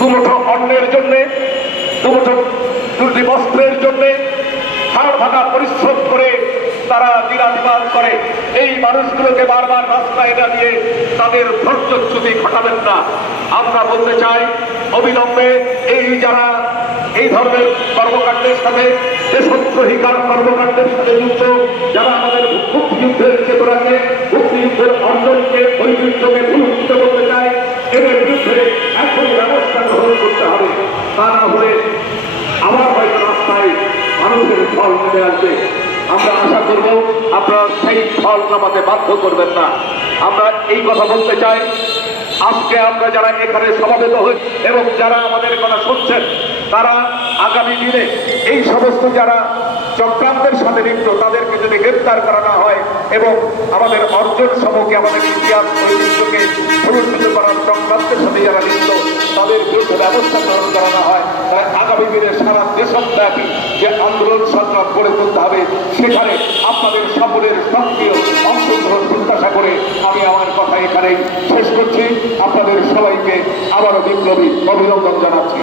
দুমুঠো অন্নের জন্য দুমুঠো দুটি বস্ত্রের জন্য হাড় ভাঙা পরিশ্রম করে তারা দিনাতিপাত করে। এই মানুষগুলোকে বারবার রাস্তায় দাঁড়িয়ে তাদের ধৈর্যচ্যুতি ঘটাবেন না। আমরা বলতে চাই, অবিলম্বে এই যারা এই ধরনের কর্মকাণ্ডের সাথে, দেশদ্রোহী কার- কর্মকাণ্ডের সাথে যুক্ত, যারা আমাদের মুক্তিযুদ্ধের চেতনাকে, মুক্তিযুদ্ধের অর্জনকে ঐতিহ্যকে পুরস্কৃত করতে চায়, এদের বিরুদ্ধে গ্রহণ করতে হবে। তা না হলে আবার হয়তো রাস্তায় মানুষের ফল নেমে আসবে। আমরা আশা করব আপনারা সেই ফল নামাতে বাধ্য করবেন না। আমরা এই কথা বলতে চাই, আজকে আমরা যারা এখানে সমাবেত হই এবং যারা আমাদের কথা শুনছেন, তারা আগামী দিনে এই সমস্ত যারা চক্রান্তের সাথে লিপ্ত, তাদেরকে যদি গ্রেপ্তার করা না হয় এবং আমাদের অর্জন সমূহকে আমাদের ইতিহাস ঐতিহ্যকে পুরস্কৃত করার চক্রান্তের সাথে যারা লিপ্ত তাদের বিরুদ্ধে ব্যবস্থা গ্রহণ করানো হয়, তাই আগামী দিনে সারা দেশব্যাপী যে আন্দোলন সংগ্রাম গড়ে তুলতে হবে, সেখানে আপনাদের সকলের সক্রিয় অংশগ্রহণ প্রত্যাশা করে আমি আমার কথা এখানেই শেষ করছি। আপনাদের সবাইকে আবারও বিপ্লবী অভিনন্দন জানাচ্ছি।